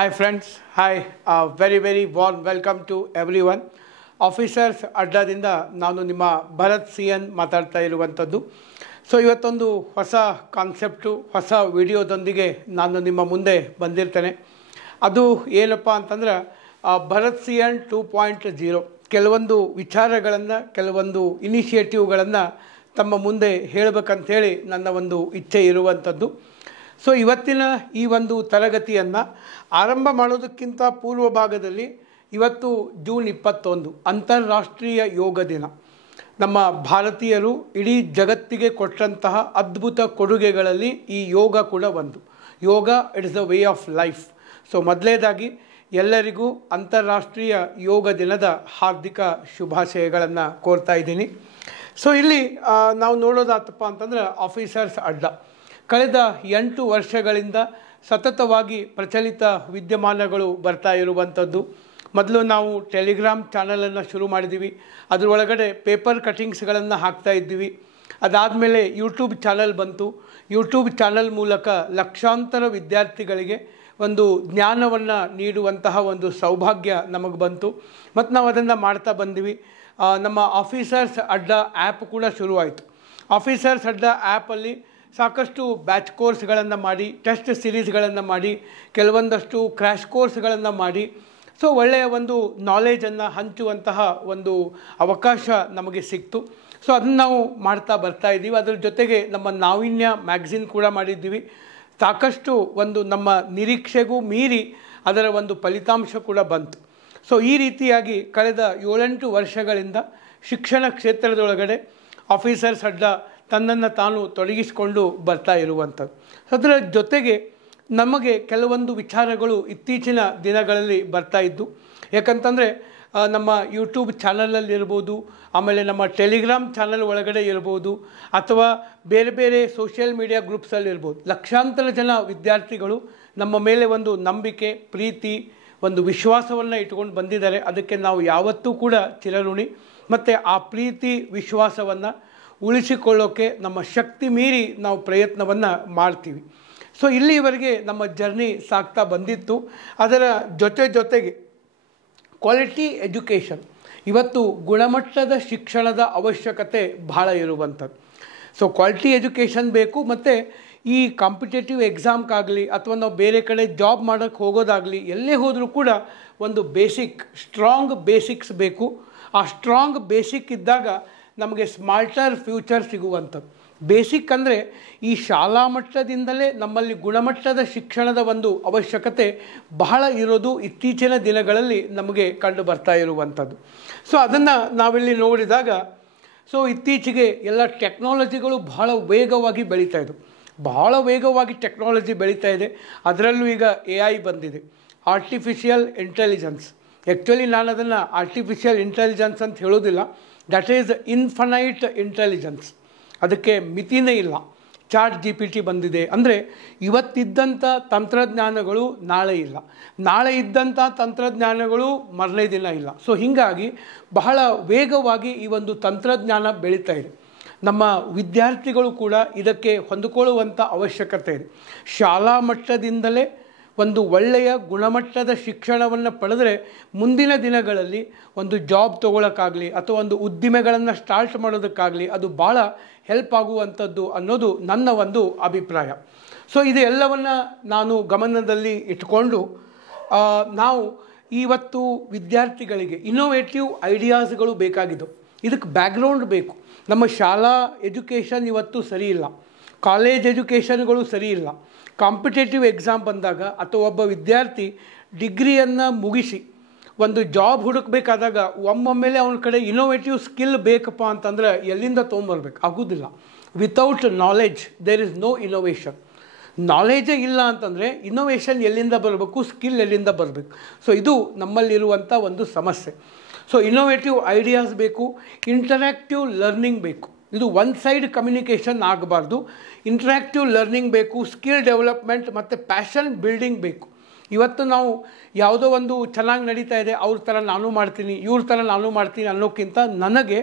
Hi friends, hi, very warm welcome to everyone. Officers ಅಡ್ಡಾದಿಂದ ನಾನು ನಿಮ್ಮ ಭರತ್ ಸಿ ಎನ್ ಮಾತಾಡ್ತಾ ಇರುವಂಥದ್ದು. ಸೊ ಇವತ್ತೊಂದು ಹೊಸ ಕಾನ್ಸೆಪ್ಟು ಹೊಸ ವಿಡಿಯೋದೊಂದಿಗೆ ನಾನು ನಿಮ್ಮ ಮುಂದೆ ಬಂದಿರ್ತೇನೆ. ಅದು ಏನಪ್ಪ ಅಂತಂದ್ರೆ ಭರತ್ ಸಿ ಎನ್ 2.0 ಕೆಲವೊಂದು ವಿಚಾರಗಳನ್ನು ಕೆಲವೊಂದು ಇನಿಷಿಯೇಟಿವ್ಗಳನ್ನು ತಮ್ಮ ಮುಂದೆ ಹೇಳಬೇಕಂಥೇಳಿ ನನ್ನ ಒಂದು ಇಚ್ಛೆ ಇರುವಂಥದ್ದು. ಸೊ ಇವತ್ತಿನ ಈ ಒಂದು ತರಗತಿಯನ್ನು ಆರಂಭ ಮಾಡೋದಕ್ಕಿಂತ ಪೂರ್ವ ಭಾಗದಲ್ಲಿ ಇವತ್ತು ಜೂನ್ 21 ಅಂತಾರಾಷ್ಟ್ರೀಯ ಯೋಗ ದಿನ. ನಮ್ಮ ಭಾರತೀಯರು ಇಡೀ ಜಗತ್ತಿಗೆ ಕೊಟ್ಟಂತಹ ಅದ್ಭುತ ಕೊಡುಗೆಗಳಲ್ಲಿ ಈ ಯೋಗ ಕೂಡ ಒಂದು. Yoga it is the way of life. So ಮೊದಲನೇದಾಗಿ ಎಲ್ಲರಿಗೂ ಅಂತಾರಾಷ್ಟ್ರೀಯ ಯೋಗ ದಿನದ ಹಾರ್ದಿಕ ಶುಭಾಶಯಗಳನ್ನು ಕೋರ್ತಾ ಇದ್ದೀನಿ. ಸೊ ಇಲ್ಲಿ ನಾವು ನೋಡೋದಾತಪ್ಪ ಅಂತಂದ್ರೆ ಆಫೀಸರ್ಸ್ ಅಡ್ಡ ಕಳೆದ 8 ವರ್ಷಗಳಿಂದ ಸತತವಾಗಿ ಪ್ರಚಲಿತ ವಿದ್ಯಮಾನಗಳು ಬರ್ತಾ ಇರುವಂಥದ್ದು. ಮೊದಲು ನಾವು ಟೆಲಿಗ್ರಾಮ್ ಚಾನಲನ್ನು ಶುರು ಮಾಡಿದ್ದೀವಿ. ಅದರೊಳಗಡೆ ಪೇಪರ್ ಕಟಿಂಗ್ಸ್ಗಳನ್ನು ಹಾಕ್ತಾ ಇದ್ದೀವಿ. ಅದಾದಮೇಲೆ ಯೂಟ್ಯೂಬ್ ಚಾನಲ್ ಬಂತು. ಯೂಟ್ಯೂಬ್ ಚಾನಲ್ ಮೂಲಕ ಲಕ್ಷಾಂತರ ವಿದ್ಯಾರ್ಥಿಗಳಿಗೆ ಒಂದು ಜ್ಞಾನವನ್ನು ನೀಡುವಂತಹ ಒಂದು ಸೌಭಾಗ್ಯ ನಮಗೆ ಬಂತು ಮತ್ತು ನಾವು ಅದನ್ನು ಮಾಡ್ತಾ ಬಂದ್ವಿ. ನಮ್ಮ ಆಫೀಸರ್ಸ್ ಅಡ್ಡ ಆ್ಯಪ್ ಕೂಡ ಶುರುವಾಯಿತು. ಆಫೀಸರ್ಸ್ ಅಡ್ಡ ಆ್ಯಪಲ್ಲಿ ಸಾಕಷ್ಟು ಬ್ಯಾಚ್ ಕೋರ್ಸ್ಗಳನ್ನು ಮಾಡಿ, ಟೆಸ್ಟ್ ಸಿರೀಸ್ಗಳನ್ನು ಮಾಡಿ, ಕೆಲವೊಂದಷ್ಟು ಕ್ರ್ಯಾಶ್ ಕೋರ್ಸ್ಗಳನ್ನು ಮಾಡಿ, ಸೊ ಒಳ್ಳೆಯ ಒಂದು ನಾಲೆಜನ್ನು ಹಂಚುವಂತಹ ಒಂದು ಅವಕಾಶ ನಮಗೆ ಸಿಕ್ತು. ಸೊ ಅದನ್ನು ನಾವು ಮಾಡ್ತಾ ಬರ್ತಾ ಇದ್ದೀವಿ. ಅದರ ಜೊತೆಗೆ ನಮ್ಮ ನಾವೀನ್ಯ ಮ್ಯಾಗ್ಝಿನ್ ಕೂಡ ಮಾಡಿದ್ದೀವಿ. ಸಾಕಷ್ಟು ಒಂದು ನಮ್ಮ ನಿರೀಕ್ಷೆಗೂ ಮೀರಿ ಅದರ ಒಂದು ಫಲಿತಾಂಶ ಕೂಡ ಬಂತು. ಸೊ ಈ ರೀತಿಯಾಗಿ ಕಳೆದ 7-8 ವರ್ಷಗಳಿಂದ ಶಿಕ್ಷಣ ಕ್ಷೇತ್ರದೊಳಗಡೆ ಆಫೀಸರ್ಸ್ ಅಡ್ಡ ತನ್ನನ್ನು ತಾನು ತೊಡಗಿಸಿಕೊಂಡು ಬರ್ತಾ ಇರುವಂಥದ್ದು. ಅದರ ಜೊತೆಗೆ ನಮಗೆ ಕೆಲವೊಂದು ವಿಚಾರಗಳು ಇತ್ತೀಚಿನ ದಿನಗಳಲ್ಲಿ ಬರ್ತಾ ಇದ್ದು. ಯಾಕಂತಂದರೆ ನಮ್ಮ ಯೂಟ್ಯೂಬ್ ಚಾನಲಲ್ಲಿರ್ಬೋದು, ಆಮೇಲೆ ನಮ್ಮ ಟೆಲಿಗ್ರಾಮ್ ಚಾನಲ್ ಒಳಗಡೆ ಇರ್ಬೋದು, ಅಥವಾ ಬೇರೆ ಬೇರೆ ಸೋಷಿಯಲ್ ಮೀಡಿಯಾ ಗ್ರೂಪ್ಸಲ್ಲಿರ್ಬೋದು, ಲಕ್ಷಾಂತರ ಜನ ವಿದ್ಯಾರ್ಥಿಗಳು ನಮ್ಮ ಮೇಲೆ ಒಂದು ನಂಬಿಕೆ, ಪ್ರೀತಿ, ಒಂದು ವಿಶ್ವಾಸವನ್ನು ಇಟ್ಕೊಂಡು ಬಂದಿದ್ದಾರೆ. ಅದಕ್ಕೆ ನಾವು ಯಾವತ್ತೂ ಕೂಡ ಚಿರಋಣಿ. ಮತ್ತು ಆ ಪ್ರೀತಿ ವಿಶ್ವಾಸವನ್ನು ಉಳಿಸಿಕೊಳ್ಳೋಕ್ಕೆ ನಮ್ಮ ಶಕ್ತಿ ಮೀರಿ ನಾವು ಪ್ರಯತ್ನವನ್ನು ಮಾಡ್ತೀವಿ. ಸೊ ಇಲ್ಲಿವರೆಗೆ ನಮ್ಮ ಜರ್ನಿ ಸಾಗ್ತಾ ಬಂದಿತ್ತು. ಅದರ ಜೊತೆಗೆ ಕ್ವಾಲಿಟಿ ಎಜುಕೇಷನ್, ಇವತ್ತು ಗುಣಮಟ್ಟದ ಶಿಕ್ಷಣದ ಅವಶ್ಯಕತೆ ಭಾಳ ಇರುವಂಥದ್ದು. ಸೊ ಕ್ವಾಲಿಟಿ ಎಜುಕೇಷನ್ ಬೇಕು. ಮತ್ತು ಈ ಕಾಂಪಿಟೇಟಿವ್ ಎಕ್ಸಾಮ್ಗಾಗಲಿ ಅಥವಾ ನಾವು ಬೇರೆ ಕಡೆ ಜಾಬ್ ಮಾಡೋಕ್ಕೆ ಹೋಗೋದಾಗಲಿ, ಎಲ್ಲೇ ಹೋದರೂ ಕೂಡ ಒಂದು ಸ್ಟ್ರಾಂಗ್ ಬೇಸಿಕ್ಸ್ ಬೇಕು. ಆ ಸ್ಟ್ರಾಂಗ್ ಬೇಸಿಕ್ ಇದ್ದಾಗ ನಮಗೆ ಸ್ಮಾರ್ಟರ್ ಫ್ಯೂಚರ್ ಸಿಗುವಂಥದ್ದು. ಬೇಸಿಕ್ ಅಂದರೆ ಈ ಶಾಲಾ ಮಟ್ಟದಿಂದಲೇ ನಮ್ಮಲ್ಲಿ ಗುಣಮಟ್ಟದ ಶಿಕ್ಷಣದ ಒಂದು ಅವಶ್ಯಕತೆ ಬಹಳ ಇರೋದು ಇತ್ತೀಚಿನ ದಿನಗಳಲ್ಲಿ ನಮಗೆ ಕಂಡು ಬರ್ತಾ ಇರುವಂಥದ್ದು. ಸೊ ಅದನ್ನು ನಾವಿಲ್ಲಿ ನೋಡಿದಾಗ, ಸೊ ಇತ್ತೀಚೆಗೆ ಎಲ್ಲ ಟೆಕ್ನಾಲಜಿಗಳು ಬಹಳ ವೇಗವಾಗಿ ಬೆಳೀತಾ ಇದ್ದವು. ಬಹಳ ವೇಗವಾಗಿ ಟೆಕ್ನಾಲಜಿ ಬೆಳೀತಾ ಇದೆ. ಅದರಲ್ಲೂ ಈಗ AI ಬಂದಿದೆ, ಆರ್ಟಿಫಿಷಿಯಲ್ ಇಂಟೆಲಿಜೆನ್ಸ್. ಆ್ಯಕ್ಚುಲಿ ನಾನು ಅದನ್ನು ಆರ್ಟಿಫಿಷಿಯಲ್ ಇಂಟೆಲಿಜೆನ್ಸ್ ಅಂತ ಹೇಳೋದಿಲ್ಲ. That is infinite intelligence. ಅದಕ್ಕೆ ಮಿತಿನೇ ಇಲ್ಲ. ChatGPT ಬಂದಿದೆ. ಅಂದರೆ ಇವತ್ತಿದ್ದಂಥ ತಂತ್ರಜ್ಞಾನಗಳು ನಾಳೆ ಇಲ್ಲ, ನಾಳೆ ಇದ್ದಂಥ ತಂತ್ರಜ್ಞಾನಗಳು ಮರನೇ ದಿನ ಇಲ್ಲ. ಸೊ ಹೀಗಾಗಿ ಬಹಳ ವೇಗವಾಗಿ ಈ ಒಂದು ತಂತ್ರಜ್ಞಾನ ಬೆಳೀತಾ ಇದೆ. ನಮ್ಮ ವಿದ್ಯಾರ್ಥಿಗಳು ಕೂಡ ಇದಕ್ಕೆ ಹೊಂದಿಕೊಳ್ಳುವಂಥ ಅವಶ್ಯಕತೆ ಇದೆ. ಶಾಲಾ ಮಟ್ಟದಿಂದಲೇ ಒಂದು ಒಳ್ಳೆಯ ಗುಣಮಟ್ಟದ ಶಿಕ್ಷಣವನ್ನು ಪಡೆದರೆ ಮುಂದಿನ ದಿನಗಳಲ್ಲಿ ಒಂದು ಜಾಬ್ ತೊಗೊಳಕ್ಕಾಗಲಿ ಅಥವಾ ಒಂದು ಉದ್ದಿಮೆಗಳನ್ನು ಸ್ಟಾರ್ಟ್ ಮಾಡೋದಕ್ಕಾಗಲಿ ಅದು ಭಾಳ ಹೆಲ್ಪ್ ಆಗುವಂಥದ್ದು ಅನ್ನೋದು ನನ್ನ ಒಂದು ಅಭಿಪ್ರಾಯ. ಸೊ ಇದೆಲ್ಲವನ್ನು ನಾನು ಗಮನದಲ್ಲಿ ಇಟ್ಕೊಂಡು ನಾವು ಇವತ್ತು ವಿದ್ಯಾರ್ಥಿಗಳಿಗೆ ಇನ್ನೋವೇಟಿವ್ ಐಡಿಯಾಸ್ಗಳು ಬೇಕಾಗಿದ್ದವು. ಇದಕ್ಕೆ ಬ್ಯಾಕ್ಗ್ರೌಂಡ್ ಬೇಕು. ನಮ್ಮ ಶಾಲಾ ಎಜುಕೇಷನ್ ಇವತ್ತು ಸರಿ ಇಲ್ಲ, ಕಾಲೇಜ್ ಎಜುಕೇಷನ್ಗಳು ಸರಿ ಇಲ್ಲ. ಕಾಂಪಿಟೇಟಿವ್ ಎಕ್ಸಾಮ್ ಬಂದಾಗ ಅಥವಾ ಒಬ್ಬ ವಿದ್ಯಾರ್ಥಿ ಡಿಗ್ರಿಯನ್ನು ಮುಗಿಸಿ ಒಂದು ಜಾಬ್ ಹುಡುಕಬೇಕಾದಾಗ ಒಮ್ಮೊಮ್ಮೆಲೆ ಅವನ ಕಡೆ ಇನ್ನೋವೇಟಿವ್ ಸ್ಕಿಲ್ ಬೇಕಪ್ಪ ಅಂತಂದ್ರೆ ಎಲ್ಲಿಂದ ತೊಗೊಂಬರ್ಬೇಕು? ಆಗೋದಿಲ್ಲ. Without knowledge there is no innovation. ನಾಲೆಜೇ ಇಲ್ಲ ಅಂತಂದರೆ ಇನ್ನೋವೇಷನ್ ಎಲ್ಲಿಂದ ಬರಬೇಕು, ಸ್ಕಿಲ್ ಎಲ್ಲಿಂದ ಬರಬೇಕು? ಸೊ ಇದು ನಮ್ಮಲ್ಲಿರುವಂಥ ಒಂದು ಸಮಸ್ಯೆ. ಸೊ ಇನ್ನೋವೇಟಿವ್ ಐಡಿಯಾಸ್ ಬೇಕು, ಇಂಟರ್ಯಾಕ್ಟಿವ್ ಲರ್ನಿಂಗ್ ಬೇಕು. ಇದು ಒನ್ ಸೈಡ್ ಕಮ್ಯುನಿಕೇಷನ್ ಆಗಬಾರ್ದು. ಇಂಟ್ರ್ಯಾಕ್ಟಿವ್ ಲರ್ನಿಂಗ್ ಬೇಕು, ಸ್ಕಿಲ್ ಡೆವಲಪ್ಮೆಂಟ್ ಮತ್ತು ಪ್ಯಾಷನ್ ಬಿಲ್ಡಿಂಗ್ ಬೇಕು. ಇವತ್ತು ನಾವು ಯಾವುದೋ ಒಂದು ಚೆನ್ನಾಗಿ ನಡೀತಾ ಇದೆ, ಅವ್ರ ಥರ ನಾನು ಮಾಡ್ತೀನಿ, ಇವ್ರ ಥರ ನಾನು ಮಾಡ್ತೀನಿ ಅನ್ನೋಕ್ಕಿಂತ ನನಗೆ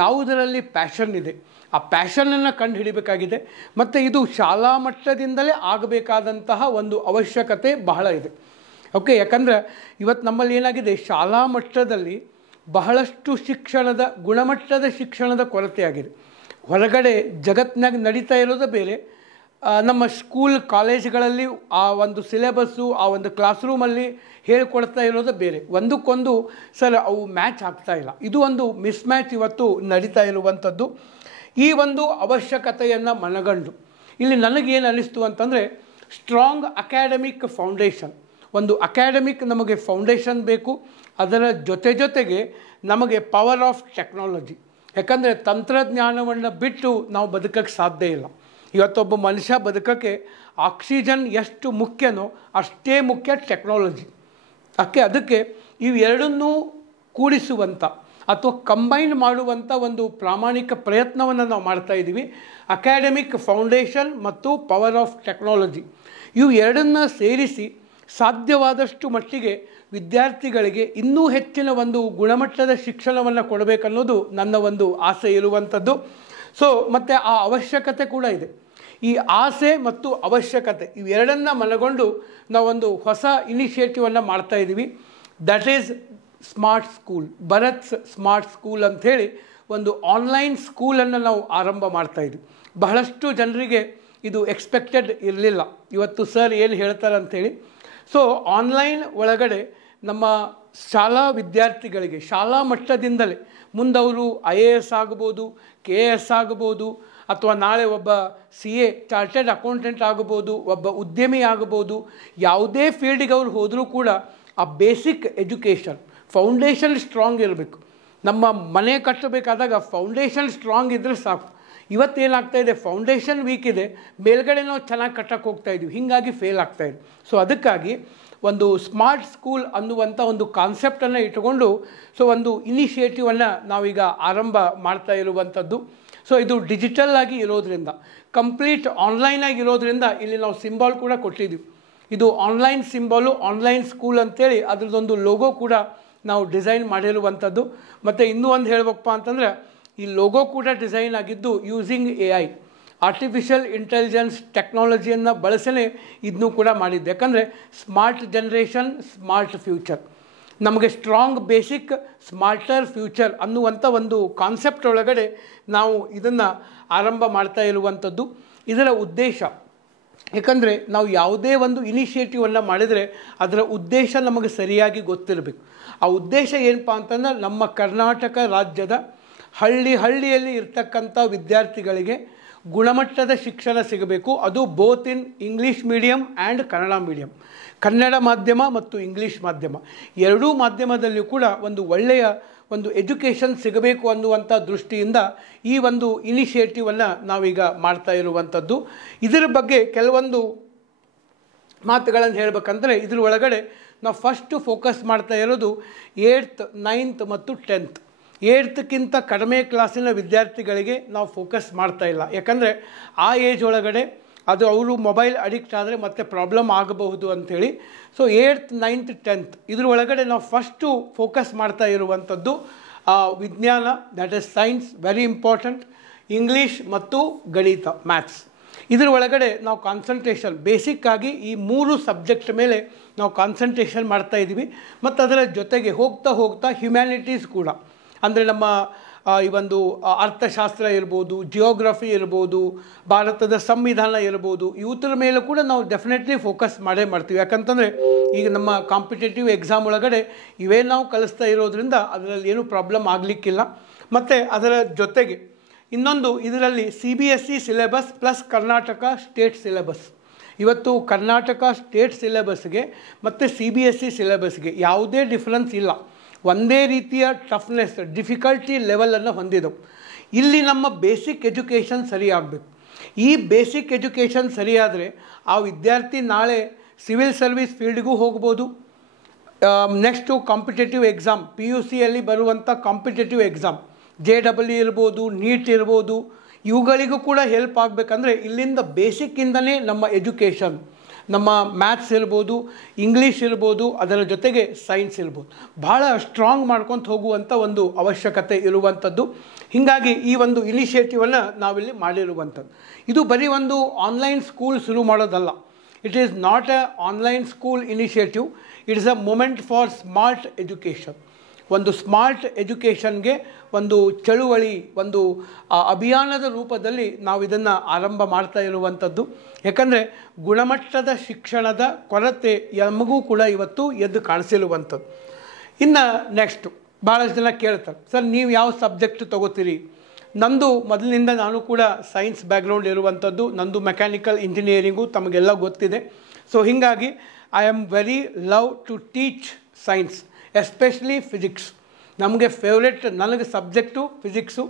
ಯಾವುದರಲ್ಲಿ ಪ್ಯಾಷನ್ ಇದೆ ಆ ಪ್ಯಾಷನನ್ನು ಕಂಡು ಹಿಡಿಬೇಕಾಗಿದೆ. ಮತ್ತು ಇದು ಶಾಲಾ ಮಟ್ಟದಿಂದಲೇ ಆಗಬೇಕಾದಂತಹ ಒಂದು ಅವಶ್ಯಕತೆ ಬಹಳ ಇದೆ. ಓಕೆ. ಯಾಕಂದರೆ ಇವತ್ತು ನಮ್ಮಲ್ಲಿ ಏನಾಗಿದೆ, ಶಾಲಾ ಮಟ್ಟದಲ್ಲಿ ಬಹಳಷ್ಟು ಶಿಕ್ಷಣದ ಗುಣಮಟ್ಟದ ಶಿಕ್ಷಣದ ಕೊರತೆಯಾಗಿದೆ. ಹೊರಗಡೆ ಜಗತ್ತಿನಾಗ ನಡೀತಾ ಇರೋದು ಬೇರೆ, ನಮ್ಮ ಸ್ಕೂಲ್ ಕಾಲೇಜ್ಗಳಲ್ಲಿ ಆ ಒಂದು ಸಿಲೆಬಸ್ಸು ಆ ಒಂದು ಕ್ಲಾಸ್ ರೂಮಲ್ಲಿ ಹೇಳ್ಕೊಡ್ತಾ ಇರೋದು ಬೇರೆ. ಒಂದಕ್ಕೊಂದು ಸರ್ ಅವು ಮ್ಯಾಚ್ ಆಗ್ತಾಯಿಲ್ಲ. ಇದು ಒಂದು ಮಿಸ್ ಮ್ಯಾಚ್ ಇವತ್ತು ನಡೀತಾ ಇರುವಂಥದ್ದು. ಈ ಒಂದು ಅವಶ್ಯಕತೆಯನ್ನು ಮನಗಂಡು ಇಲ್ಲಿ ನನಗೇನು ಅನ್ನಿಸ್ತು ಅಂತಂದರೆ, ಸ್ಟ್ರಾಂಗ್ ಅಕಾಡೆಮಿಕ್ ಫೌಂಡೇಶನ್, ಒಂದು ಅಕಾಡೆಮಿಕ್ ನಮಗೆ ಫೌಂಡೇಶನ್ ಬೇಕು. ಅದರ ಜೊತೆಗೆ ನಮಗೆ ಪವರ್ ಆಫ್ ಟೆಕ್ನಾಲಜಿ. ಯಾಕಂದರೆ ತಂತ್ರಜ್ಞಾನವನ್ನು ಬಿಟ್ಟು ನಾವು ಬದುಕೋಕ್ಕೆ ಸಾಧ್ಯ ಇಲ್ಲ. ಇವತ್ತೊಬ್ಬ ಮನುಷ್ಯ ಬದುಕೋಕ್ಕೆ ಆಕ್ಸಿಜನ್ ಎಷ್ಟು ಮುಖ್ಯನೋ ಅಷ್ಟೇ ಮುಖ್ಯ ಟೆಕ್ನಾಲಜಿ. ಅದಕ್ಕೆ ಇವೆರಡನ್ನೂ ಕೂಡಿಸುವಂಥ ಅಥವಾ ಕಂಬೈನ್ ಮಾಡುವಂಥ ಒಂದು ಪ್ರಾಮಾಣಿಕ ಪ್ರಯತ್ನವನ್ನು ನಾವು ಮಾಡ್ತಾಯಿದ್ದೀವಿ. ಅಕಾಡೆಮಿಕ್ ಫೌಂಡೇಶನ್ ಮತ್ತು ಪವರ್ ಆಫ್ ಟೆಕ್ನಾಲಜಿ ಇವು ಎರಡನ್ನು ಸೇರಿಸಿ ಸಾಧ್ಯವಾದಷ್ಟು ಮಟ್ಟಿಗೆ ವಿದ್ಯಾರ್ಥಿಗಳಿಗೆ ಇನ್ನೂ ಹೆಚ್ಚಿನ ಒಂದು ಗುಣಮಟ್ಟದ ಶಿಕ್ಷಣವನ್ನು ಕೊಡಬೇಕನ್ನೋದು ನನ್ನ ಒಂದು ಆಸೆ ಇರುವಂಥದ್ದು. ಸೊ ಮತ್ತು ಆ ಅವಶ್ಯಕತೆ ಕೂಡ ಇದೆ. ಈ ಆಸೆ ಮತ್ತು ಅವಶ್ಯಕತೆ ಇವೆರಡನ್ನು ಮನಗೊಂಡು ನಾವೊಂದು ಹೊಸ ಇನಿಷಿಯೇಟಿವನ್ನು ಮಾಡ್ತಾಯಿದ್ದೀವಿ. That is smart school, Bharat smart school ಅಂಥೇಳಿ ಒಂದು ಆನ್ಲೈನ್ ಸ್ಕೂಲನ್ನು ನಾವು ಆರಂಭ ಮಾಡ್ತಾಯಿದ್ವಿ. ಬಹಳಷ್ಟು ಜನರಿಗೆ ಇದು ಎಕ್ಸ್ಪೆಕ್ಟೆಡ್ ಇರಲಿಲ್ಲ, ಇವತ್ತು ಸರ್ ಏನು ಹೇಳ್ತಾರೆ ಅಂಥೇಳಿ. ಸೊ ಆನ್ಲೈನ್ ಒಳಗಡೆ ನಮ್ಮ ಶಾಲಾ ವಿದ್ಯಾರ್ಥಿಗಳಿಗೆ ಶಾಲಾ ಮಟ್ಟದಿಂದಲೇ ಮುಂದವರು IAS ಆಗ್ಬೋದು, KS ಆಗ್ಬೋದು, ಅಥವಾ ನಾಳೆ ಒಬ್ಬ CA ಚಾರ್ಟೆಡ್ ಅಕೌಂಟೆಂಟ್ ಆಗ್ಬೋದು, ಒಬ್ಬ ಉದ್ಯಮಿ ಆಗ್ಬೋದು, ಯಾವುದೇ ಫೀಲ್ಡಿಗೆ ಅವ್ರು ಹೋದರೂ ಕೂಡ ಆ ಬೇಸಿಕ್ ಎಜುಕೇಷನ್ ಫೌಂಡೇಶನ್ ಸ್ಟ್ರಾಂಗ್ ಇರಬೇಕು. ನಮ್ಮ ಮನೆ ಕಟ್ಟಬೇಕಾದಾಗ ಫೌಂಡೇಶನ್ ಸ್ಟ್ರಾಂಗ್ ಇದ್ದರೆ ಸಾಕು. ಇವತ್ತೇನಾಗ್ತಾಯಿದೆ, ಫೌಂಡೇಶನ್ ವೀಕ್ ಇದೆ, ಮೇಲ್ಗಡೆ ನಾವು ಚೆನ್ನಾಗಿ ಕಟ್ಟಕ್ಕೆ ಹೋಗ್ತಾಯಿದ್ವಿ, ಹೀಗಾಗಿ ಫೇಲ್ ಆಗ್ತಾಯಿದೆ. ಸೊ ಅದಕ್ಕಾಗಿ ಒಂದು ಸ್ಮಾರ್ಟ್ ಸ್ಕೂಲ್ ಅನ್ನುವಂಥ ಒಂದು ಕಾನ್ಸೆಪ್ಟನ್ನು ಇಟ್ಟುಕೊಂಡು ಒಂದು ಇನಿಷಿಯೇಟಿವನ್ನು ನಾವೀಗ ಆರಂಭ ಮಾಡ್ತಾ ಇರುವಂಥದ್ದು. ಸೊ ಇದು ಡಿಜಿಟಲ್ ಆಗಿ ಇರೋದ್ರಿಂದ, ಕಂಪ್ಲೀಟ್ ಆನ್ಲೈನಾಗಿ ಇರೋದ್ರಿಂದ ಇಲ್ಲಿ ನಾವು ಸಿಂಬಾಲ್ ಕೂಡ ಕೊಟ್ಟಿದ್ದೀವಿ. ಇದು ಆನ್ಲೈನ್ ಸಿಂಬಾಲು, ಆನ್ಲೈನ್ ಸ್ಕೂಲ್ ಅಂತೇಳಿ ಅದರದ್ದೊಂದು ಲೋಗೋ ಕೂಡ ನಾವು ಡಿಸೈನ್ ಮಾಡಿರುವಂಥದ್ದು. ಮತ್ತು ಇನ್ನೂ ಒಂದು ಹೇಳಬೇಕಪ್ಪ ಅಂತಂದರೆ, ಈ ಲೋಗೋ ಕೂಡ ಡಿಸೈನ್ ಆಗಿದ್ದು ಯೂಸಿಂಗ್ AI, ಆರ್ಟಿಫಿಷಿಯಲ್ ಇಂಟೆಲಿಜೆನ್ಸ್ ಟೆಕ್ನಾಲಜಿಯನ್ನು ಬಳಸೇ ಇದನ್ನು ಕೂಡ ಮಾಡಿದ್ದು. ಯಾಕಂದರೆ ಸ್ಮಾರ್ಟ್ ಜನ್ರೇಷನ್, ಸ್ಮಾರ್ಟ್ ಫ್ಯೂಚರ್, ನಮಗೆ ಸ್ಟ್ರಾಂಗ್ ಬೇಸಿಕ್, ಸ್ಮಾರ್ಟರ್ ಫ್ಯೂಚರ್ ಅನ್ನುವಂಥ ಒಂದು ಕಾನ್ಸೆಪ್ಟ್ ಒಳಗಡೆ ನಾವು ಇದನ್ನು ಆರಂಭ ಮಾಡ್ತಾ ಇರುವಂಥದ್ದು. ಇದರ ಉದ್ದೇಶ, ಯಾಕಂದರೆ ನಾವು ಯಾವುದೇ ಒಂದು ಇನಿಷಿಯೇಟಿವನ್ನು ಮಾಡಿದರೆ ಅದರ ಉದ್ದೇಶ ನಮಗೆ ಸರಿಯಾಗಿ ಗೊತ್ತಿರಬೇಕು. ಆ ಉದ್ದೇಶ ಏನಪ್ಪ ಅಂತಂದ್ರೆ, ನಮ್ಮ ಕರ್ನಾಟಕ ರಾಜ್ಯದ ಹಳ್ಳಿಯಲ್ಲಿ ಇರ್ತಕ್ಕಂಥ ವಿದ್ಯಾರ್ಥಿಗಳಿಗೆ ಗುಣಮಟ್ಟದ ಶಿಕ್ಷಣ ಸಿಗಬೇಕು. ಅದು both in English medium and Kannada medium, Kannada ಮಾಧ್ಯಮ ಮತ್ತು ಇಂಗ್ಲೀಷ್ ಮಾಧ್ಯಮ ಎರಡೂ ಮಾಧ್ಯಮದಲ್ಲಿಯೂ ಕೂಡ ಒಂದು ಒಳ್ಳೆಯ ಒಂದು ಎಜುಕೇಷನ್ ಸಿಗಬೇಕು ಅನ್ನುವಂಥ ದೃಷ್ಟಿಯಿಂದ ಈ ಒಂದು ಇನಿಷಿಯೇಟಿವನ್ನು ನಾವೀಗ ಮಾಡ್ತಾ ಇರುವಂಥದ್ದು. ಇದರ ಬಗ್ಗೆ ಕೆಲವೊಂದು ಮಾತುಗಳನ್ನು ಹೇಳಬೇಕಂದ್ರೆ, ಇದ್ರ ಒಳಗಡೆ ನಾವು ಫಸ್ಟು ಫೋಕಸ್ ಮಾಡ್ತಾ ಇರೋದು 8th 9th ಮತ್ತು 10th. 8thಕ್ಕಿಂತ ಕಡಿಮೆ ಕ್ಲಾಸಿನ ವಿದ್ಯಾರ್ಥಿಗಳಿಗೆ ನಾವು ಫೋಕಸ್ ಮಾಡ್ತಾ ಇಲ್ಲ. ಯಾಕಂದರೆ ಆ ಏಜ್ ಒಳಗಡೆ ಅದು ಅವರು ಮೊಬೈಲ್ ಅಡಿಕ್ಟ್ ಆದರೆ ಮತ್ತೆ ಪ್ರಾಬ್ಲಮ್ ಆಗಬಹುದು ಅಂಥೇಳಿ. ಸೊ 8th 9th 10th ಇದ್ರ ಒಳಗಡೆ ನಾವು ಫಸ್ಟು ಫೋಕಸ್ ಮಾಡ್ತಾ ಇರುವಂಥದ್ದು ವಿಜ್ಞಾನ, that is science, very important, English ಮತ್ತು ಗಣಿತ, ಮ್ಯಾಥ್ಸ್. ಇದ್ರ ಒಳಗಡೆ ನಾವು ಕಾನ್ಸಂಟ್ರೇಷನ್ ಬೇಸಿಕ್ಕಾಗಿ ಈ 3 ಸಬ್ಜೆಕ್ಟ್ ಮೇಲೆ ನಾವು ಕಾನ್ಸಂಟ್ರೇಷನ್ ಮಾಡ್ತಾಯಿದ್ದೀವಿ. ಮತ್ತು ಅದರ ಜೊತೆಗೆ ಹೋಗ್ತಾ ಹ್ಯುಮ್ಯಾನಿಟೀಸ್ ಕೂಡ, ಅಂದರೆ ನಮ್ಮ ಈ ಒಂದು ಅರ್ಥಶಾಸ್ತ್ರ ಇರ್ಬೋದು, ಜಿಯೋಗ್ರಫಿ ಇರ್ಬೋದು, ಭಾರತದ ಸಂವಿಧಾನ ಇರ್ಬೋದು, ಇವತ್ತರ ಮೇಲೂ ಕೂಡ ನಾವು ಡೆಫಿನೆಟ್ಲಿ ಫೋಕಸ್ ಮಾಡೇ ಮಾಡ್ತೀವಿ. ಯಾಕಂತಂದರೆ ಈಗ ನಮ್ಮ ಕಾಂಪಿಟೇಟಿವ್ ಎಕ್ಸಾಮ್ ಒಳಗಡೆ ಇವೇ ನಾವು ಕಲಿಸ್ತಾ ಇರೋದ್ರಿಂದ ಅದರಲ್ಲಿ ಏನೂ ಪ್ರಾಬ್ಲಮ್ ಆಗಲಿಕ್ಕಿಲ್ಲ. ಮತ್ತು ಅದರ ಜೊತೆಗೆ ಇನ್ನೊಂದು, ಇದರಲ್ಲಿ CBSE syllabus plus Karnataka state syllabus. ಇವತ್ತು ಕರ್ನಾಟಕ ಸ್ಟೇಟ್ ಸಿಲೆಬಸ್ಗೆ ಮತ್ತು CBSE ಸಿಲೆಬಸ್ಗೆ ಯಾವುದೇ ಡಿಫ್ರೆನ್ಸ್ ಇಲ್ಲ, ಒಂದೇ ರೀತಿಯ ಟಫ್ನೆಸ್, ಡಿಫಿಕಲ್ಟಿ ಲೆವೆಲನ್ನು ಹೊಂದಿದವು. ಇಲ್ಲಿ ನಮ್ಮ ಬೇಸಿಕ್ ಎಜುಕೇಷನ್ ಸರಿಯಾಗಬೇಕು. ಈ ಬೇಸಿಕ್ ಎಜುಕೇಷನ್ ಸರಿಯಾದರೆ ಆ ವಿದ್ಯಾರ್ಥಿ ನಾಳೆ ಸಿವಿಲ್ ಸರ್ವಿಸ್ ಫೀಲ್ಡ್ಗೂ ಹೋಗ್ಬೋದು. ನೆಕ್ಸ್ಟು ಕಾಂಪಿಟೇಟಿವ್ ಎಕ್ಸಾಮ್, PUCಯಲ್ಲಿ ಬರುವಂಥ ಕಾಂಪಿಟೇಟಿವ್ ಎಕ್ಸಾಮ್, JEE ಇರ್ಬೋದು, ನೀಟ್ ಇರ್ಬೋದು, ಇವುಗಳಿಗೂ ಕೂಡ ಹೆಲ್ಪ್ ಆಗಬೇಕಂದ್ರೆ ಇಲ್ಲಿಂದ ಬೇಸಿಕ್ಕಿಂದನೇ ನಮ್ಮ ಎಜುಕೇಷನ್, ನಮ್ಮ ಮ್ಯಾಥ್ಸ್ ಇರ್ಬೋದು, ಇಂಗ್ಲೀಷ್ ಇರ್ಬೋದು, ಅದರ ಜೊತೆಗೆ ಸೈನ್ಸ್ ಇರ್ಬೋದು, ಭಾಳ ಸ್ಟ್ರಾಂಗ್ ಮಾಡ್ಕೊತ ಹೋಗುವಂಥ ಒಂದು ಅವಶ್ಯಕತೆ ಇರುವಂಥದ್ದು. ಹೀಗಾಗಿ ಈ ಒಂದು ಇನಿಷಿಯೇಟಿವನ್ನು ನಾವಿಲ್ಲಿ ಮಾಡಿರುವಂಥದ್ದು. ಇದು ಬರೀ ಒಂದು ಆನ್ಲೈನ್ ಸ್ಕೂಲ್ ಶುರು ಮಾಡೋದಲ್ಲ. It is not a online school initiative. It is a moment for smart education. ಒಂದು ಸ್ಮಾರ್ಟ್ ಎಜುಕೇಷನ್ಗೆ ಒಂದು ಚಳುವಳಿ, ಒಂದು ಅಭಿಯಾನದ ರೂಪದಲ್ಲಿ ನಾವು ಇದನ್ನು ಆರಂಭ ಮಾಡ್ತಾ ಇರುವಂಥದ್ದು. ಯಾಕಂದರೆ ಗುಣಮಟ್ಟದ ಶಿಕ್ಷಣದ ಕೊರತೆ ನಮಗೂ ಕೂಡ ಇವತ್ತು ಎದ್ದು ಕಾಣಿಸಿರುವಂಥದ್ದು. ಇನ್ನು ನೆಕ್ಸ್ಟು ಭಾಳಷ್ಟು ಜನ ಕೇಳ್ತಾರೆ, ಸರ್ ನೀವು ಯಾವ ಸಬ್ಜೆಕ್ಟ್ ತೊಗೋತೀರಿ? ನಂದು ಮೊದಲಿನಿಂದ ನಾನು ಕೂಡ ಸೈನ್ಸ್ ಬ್ಯಾಕ್ಗ್ರೌಂಡ್ ಇರುವಂಥದ್ದು, ನಂದು ಮೆಕ್ಯಾನಿಕಲ್ ಇಂಜಿನಿಯರಿಂಗು ತಮಗೆಲ್ಲ ಗೊತ್ತಿದೆ. ಸೊ ಹೀಗಾಗಿ I am very love to teach science, especially physics. ನಮಗೆ ಫೇವ್ರೆಟ್ ನನಗೆ ಸಬ್ಜೆಕ್ಟು ಫಿಸಿಕ್ಸು.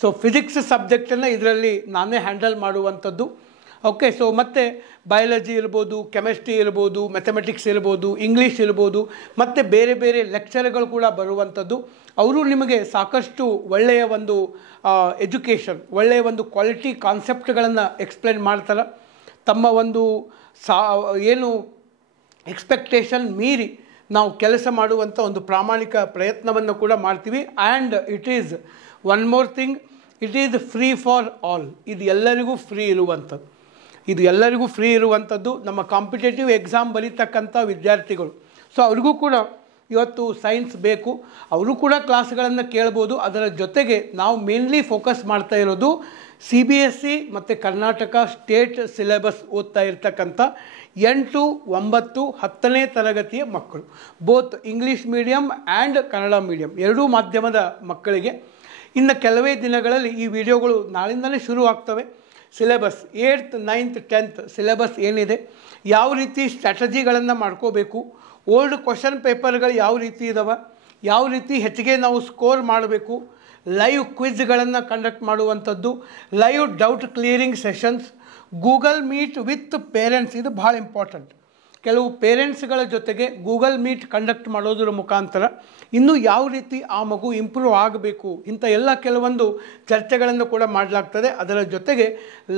ಸೊ ಫಿಸಿಕ್ಸ್ ಸಬ್ಜೆಕ್ಟನ್ನು ಇದರಲ್ಲಿ ನಾನೇ ಹ್ಯಾಂಡಲ್ ಮಾಡುವಂಥದ್ದು. ಓಕೆ, ಸೊ ಮತ್ತು ಬಯಾಲಜಿ ಇರ್ಬೋದು, ಕೆಮಿಸ್ಟ್ರಿ ಇರ್ಬೋದು, ಮ್ಯಾಥಮೆಟಿಕ್ಸ್ ಇರ್ಬೋದು, ಇಂಗ್ಲೀಷ್ ಇರ್ಬೋದು, ಮತ್ತು ಬೇರೆ ಬೇರೆ ಲೆಕ್ಚರ್ಗಳು ಕೂಡ ಬರುವಂಥದ್ದು. ಅವರು ನಿಮಗೆ ಸಾಕಷ್ಟು ಒಳ್ಳೆಯ ಒಂದು ಎಜುಕೇಷನ್, ಒಳ್ಳೆಯ ಒಂದು ಕ್ವಾಲಿಟಿ ಕಾನ್ಸೆಪ್ಟ್ಗಳನ್ನು ಎಕ್ಸ್ಪ್ಲೇನ್ ಮಾಡ್ತಾರೆ. ತಮ್ಮ ಒಂದು ಏನು ಎಕ್ಸ್ಪೆಕ್ಟೇಷನ್ ಮೀರಿ ನಾವು ಕೆಲಸ ಮಾಡುವಂಥ ಒಂದು ಪ್ರಾಮಾಣಿಕ ಪ್ರಯತ್ನವನ್ನು ಕೂಡ ಮಾಡ್ತೀವಿ. And it is one more thing, it is free for all. ಇದು ಎಲ್ಲರಿಗೂ ಫ್ರೀ ಇರುವಂಥದ್ದು, ಇದು ಎಲ್ಲರಿಗೂ ಫ್ರೀ ಇರುವಂಥದ್ದು. ನಮ್ಮ ಕಾಂಪಿಟೇಟಿವ್ ಎಕ್ಸಾಮ್ ಬರೀತಕ್ಕಂಥ ವಿದ್ಯಾರ್ಥಿಗಳು, ಸೊ ಅವ್ರಿಗೂ ಕೂಡ ಇವತ್ತು ಸೈನ್ಸ್ ಬೇಕು, ಅವರು ಕೂಡ ಕ್ಲಾಸ್ಗಳನ್ನು ಕೇಳ್ಬೋದು. ಅದರ ಜೊತೆಗೆ ನಾವು ಮೇನ್ಲಿ ಫೋಕಸ್ ಮಾಡ್ತಾ ಇರೋದು CBSE ಮತ್ತು ಕರ್ನಾಟಕ ಸ್ಟೇಟ್ ಸಿಲೆಬಸ್ ಓದ್ತಾ ಇರ್ತಕ್ಕಂಥ 8, 9, 10ನೇ ತರಗತಿಯ ಮಕ್ಕಳು, both English medium and Kannada medium ಎರಡೂ ಮಾಧ್ಯಮದ ಮಕ್ಕಳಿಗೆ. ಇನ್ನು ಕೆಲವೇ ದಿನಗಳಲ್ಲಿ ಈ ವಿಡಿಯೋಗಳು ನಾಳಿಂದಲೇ ಶುರು ಆಗ್ತವೆ. Syllabus 8th, 9th, 10th syllabus ಏನಿದೆ, ಯಾವ ರೀತಿ ಸ್ಟ್ರಾಟಜಿಗಳನ್ನು ಮಾಡ್ಕೋಬೇಕು, ಓಲ್ಡ್ ಕ್ವಶನ್ ಪೇಪರ್ಗಳು ಯಾವ ರೀತಿ ಇದ್ದಾವೆ, ಯಾವ ರೀತಿ ಹೆಚ್ಚಿಗೆ ನಾವು ಸ್ಕೋರ್ ಮಾಡಬೇಕು, ಲೈವ್ ಕ್ವಿಜ್ಗಳನ್ನು ಕಂಡಕ್ಟ್ ಮಾಡುವಂಥದ್ದು, live doubt clearing sessions, Google meet with parents. ಇದು ಭಾಳ ಇಂಪಾರ್ಟೆಂಟ್. ಕೆಲವು ಪೇರೆಂಟ್ಸ್ಗಳ ಜೊತೆಗೆ ಗೂಗಲ್ ಮೀಟ್ ಕಂಡಕ್ಟ್ ಮಾಡೋದ್ರ ಮುಖಾಂತರ ಇನ್ನೂ ಯಾವ ರೀತಿ ಆ ಮಗು ಇಂಪ್ರೂವ್ ಆಗಬೇಕು, ಇಂಥ ಎಲ್ಲ ಕೆಲವೊಂದು ಚರ್ಚೆಗಳನ್ನು ಕೂಡ ಮಾಡಲಾಗ್ತದೆ. ಅದರ ಜೊತೆಗೆ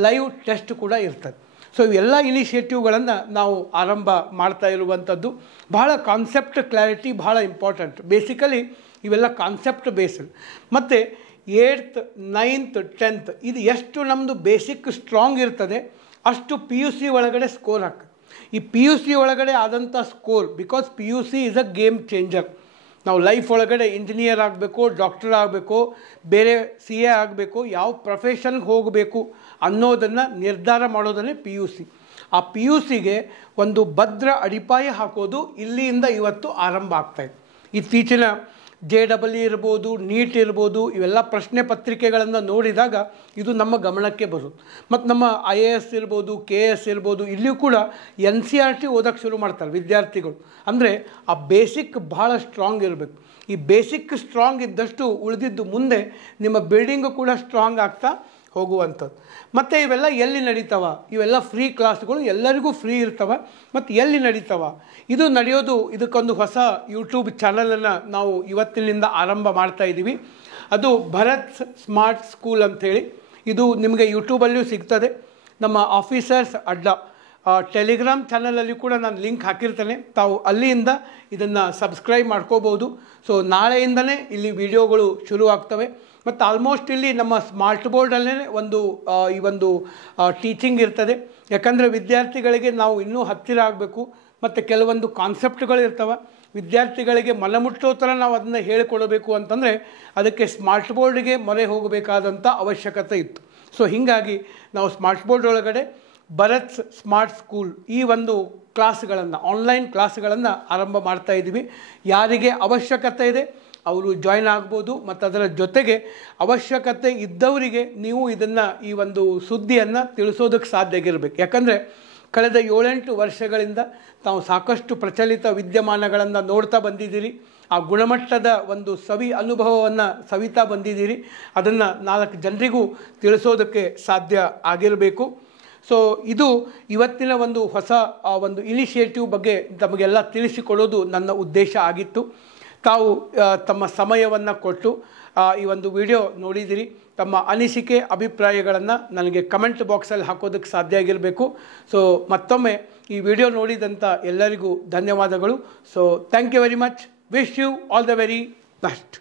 ಲೈವ್ ಟೆಸ್ಟ್ ಕೂಡ ಇರ್ತದೆ. ಸೊ ಇವೆಲ್ಲ ಇನಿಷಿಯೇಟಿವ್ಗಳನ್ನು ನಾವು ಆರಂಭ ಮಾಡ್ತಾ ಇರುವಂಥದ್ದು. ಬಹಳ ಕಾನ್ಸೆಪ್ಟ್ ಕ್ಲಾರಿಟಿ ಭಾಳ ಇಂಪಾರ್ಟೆಂಟ್. ಬೇಸಿಕಲಿ ಇವೆಲ್ಲ ಕಾನ್ಸೆಪ್ಟ್ ಬೇಸ್ಡ್. ಮತ್ತು 8th, 9th, 10th ಇದು ಎಷ್ಟು ನಮ್ಮದು ಬೇಸಿಕ್ ಸ್ಟ್ರಾಂಗ್ ಇರ್ತದೆ ಅಷ್ಟು PUC ಒಳಗಡೆ ಸ್ಕೋರ್ ಹಾಕ್ತದೆ. ಈ PUC ಒಳಗಡೆ ಆದಂಥ score, because PUC is a game changer. ನಾವು ಲೈಫ್ ಒಳಗಡೆ ಇಂಜಿನಿಯರ್ ಆಗಬೇಕು, ಡಾಕ್ಟರ್ ಆಗಬೇಕು, ಬೇರೆ CA ಆಗಬೇಕು, ಯಾವ ಪ್ರೊಫೆಷನ್ಗೆ ಹೋಗಬೇಕು ಅನ್ನೋದನ್ನು ನಿರ್ಧಾರ ಮಾಡೋದನ್ನೇ PUC. ಆ PUCಗೆ ಒಂದು ಭದ್ರ ಅಡಿಪಾಯ ಹಾಕೋದು ಇಲ್ಲಿಂದ ಇವತ್ತು ಆರಂಭ ಆಗ್ತಾಯಿದೆ. ಇತ್ತೀಚಿನ JEE ಇರ್ಬೋದು, ನೀಟ್ ಇರ್ಬೋದು, ಇವೆಲ್ಲ ಪ್ರಶ್ನೆ ಪತ್ರಿಕೆಗಳನ್ನು ನೋಡಿದಾಗ ಇದು ನಮ್ಮ ಗಮನಕ್ಕೆ ಬರುತ್ತೆ. ಮತ್ತು ನಮ್ಮ IAS ಇರ್ಬೋದು, KS ಇರ್ಬೋದು, ಇಲ್ಲಿಯೂ ಕೂಡ NCERT ಓದೋಕ್ಕೆ ಶುರು ಮಾಡ್ತಾರೆ ವಿದ್ಯಾರ್ಥಿಗಳು. ಅಂದರೆ ಆ ಬೇಸಿಕ್ ಭಾಳ ಸ್ಟ್ರಾಂಗ್ ಇರಬೇಕು. ಈ ಬೇಸಿಕ್ ಸ್ಟ್ರಾಂಗ್ ಇದ್ದಷ್ಟು ಉಳಿದಿದ್ದು ಮುಂದೆ ನಿಮ್ಮ ಬಿಲ್ಡಿಂಗು ಕೂಡ ಸ್ಟ್ರಾಂಗ್ ಆಗ್ತಾ ಹೋಗುವಂಥದ್ದು. ಮತ್ತು ಇವೆಲ್ಲ ಎಲ್ಲಿ ನಡೀತವ? ಇವೆಲ್ಲ ಫ್ರೀ ಕ್ಲಾಸ್ಗಳು ಎಲ್ಲರಿಗೂ ಫ್ರೀ ಇರ್ತವೆ. ಮತ್ತು ಎಲ್ಲಿ ನಡೀತವ? ಇದು ನಡೆಯೋದು, ಇದಕ್ಕೊಂದು ಹೊಸ ಯೂಟ್ಯೂಬ್ ಚಾನಲನ್ನು ನಾವು ಇವತ್ತಿನಿಂದ ಆರಂಭ ಮಾಡ್ತಾ ಇದ್ದೀವಿ. ಅದು ಭರತ್ ಸ್ಮಾರ್ಟ್ ಸ್ಕೂಲ್ ಅಂಥೇಳಿ. ಇದು ನಿಮಗೆ ಯೂಟ್ಯೂಬಲ್ಲಿಯೂ ಸಿಗ್ತದೆ. ನಮ್ಮ ಆಫೀಸರ್ಸ್ ಅಡ್ಡ ಟೆಲಿಗ್ರಾಮ್ ಚಾನಲಲ್ಲಿ ಕೂಡ ನಾನು ಲಿಂಕ್ ಹಾಕಿರ್ತೇನೆ. ತಾವು ಅಲ್ಲಿಂದ ಇದನ್ನು ಸಬ್ಸ್ಕ್ರೈಬ್ ಮಾಡ್ಕೋಬೋದು. ಸೊ ನಾಳೆಯಿಂದಲೇ ಇಲ್ಲಿ ವಿಡಿಯೋಗಳು ಶುರು ಆಗ್ತವೆ. ಮತ್ತು ಆಲ್ಮೋಸ್ಟ್ ಇಲ್ಲಿ ನಮ್ಮ ಸ್ಮಾರ್ಟ್ ಬೋರ್ಡಲ್ಲೇ ಈ ಒಂದು ಟೀಚಿಂಗ್ ಇರ್ತದೆ. ಯಾಕಂದರೆ ವಿದ್ಯಾರ್ಥಿಗಳಿಗೆ ನಾವು ಇನ್ನೂ ಹತ್ತಿರ ಆಗಬೇಕು. ಮತ್ತು ಕೆಲವೊಂದು ಕಾನ್ಸೆಪ್ಟ್ಗಳು ಇರ್ತವೆ, ವಿದ್ಯಾರ್ಥಿಗಳಿಗೆ ಮನಮುಟ್ಟೋ ಥರ ನಾವು ಅದನ್ನು ಹೇಳಿಕೊಡಬೇಕು ಅಂತಂದರೆ ಅದಕ್ಕೆ ಸ್ಮಾರ್ಟ್ ಬೋರ್ಡ್ಗೆ ಮೊರೆ ಹೋಗಬೇಕಾದಂಥ ಅವಶ್ಯಕತೆ ಇತ್ತು. ಸೊ ಹೀಗಾಗಿ ನಾವು ಸ್ಮಾರ್ಟ್ ಬೋರ್ಡ್ ಒಳಗಡೆ ಭರತ್ ಸ್ಮಾರ್ಟ್ ಸ್ಕೂಲ್ ಈ ಒಂದು ಕ್ಲಾಸ್ಗಳನ್ನು, ಆನ್ಲೈನ್ ಕ್ಲಾಸ್ಗಳನ್ನು ಆರಂಭ ಮಾಡ್ತಾ ಇದ್ದೀವಿ. ಯಾರಿಗೆ ಅವಶ್ಯಕತೆ ಇದೆ ಅವರು ಜಾಯ್ನ್ ಆಗ್ಬೋದು. ಮತ್ತು ಅದರ ಜೊತೆಗೆ ಅವಶ್ಯಕತೆ ಇದ್ದವರಿಗೆ ನೀವು ಈ ಒಂದು ಸುದ್ದಿಯನ್ನು ತಿಳಿಸೋದಕ್ಕೆ ಸಾಧ್ಯ ಆಗಿರಬೇಕು. ಯಾಕಂದರೆ ಕಳೆದ 7-8 ವರ್ಷಗಳಿಂದ ತಾವು ಸಾಕಷ್ಟು ಪ್ರಚಲಿತ ವಿದ್ಯಮಾನಗಳನ್ನು ನೋಡ್ತಾ ಬಂದಿದ್ದೀರಿ. ಆ ಗುಣಮಟ್ಟದ ಒಂದು ಅನುಭವವನ್ನು ಸವಿತಾ ಬಂದಿದ್ದೀರಿ. ಅದನ್ನು 4 ಜನರಿಗೂ ತಿಳಿಸೋದಕ್ಕೆ ಸಾಧ್ಯ ಆಗಿರಬೇಕು. ಸೊ ಇದು ಇವತ್ತಿನ ಒಂದು ಹೊಸ ಒಂದು ಇನಿಷಿಯೇಟಿವ್ ಬಗ್ಗೆ ತಮಗೆಲ್ಲ ತಿಳಿಸಿಕೊಡೋದು ನನ್ನ ಉದ್ದೇಶ ಆಗಿತ್ತು. ತಾವು ತಮ್ಮ ಸಮಯವನ್ನು ಕೊಟ್ಟು ಈ ಒಂದು ವಿಡಿಯೋ ನೋಡಿದಿರಿ. ತಮ್ಮ ಅನಿಸಿಕೆ ಅಭಿಪ್ರಾಯಗಳನ್ನು ನನಗೆ ಕಮೆಂಟ್ ಬಾಕ್ಸಲ್ಲಿ ಹಾಕೋದಕ್ಕೆ ಸಾಧ್ಯ ಆಗಿರಬೇಕು. ಸೊ ಮತ್ತೊಮ್ಮೆ ಈ ವಿಡಿಯೋ ನೋಡಿದಂಥ ಎಲ್ಲರಿಗೂ ಧನ್ಯವಾದಗಳು. So thank you very much. Wish you all the very best.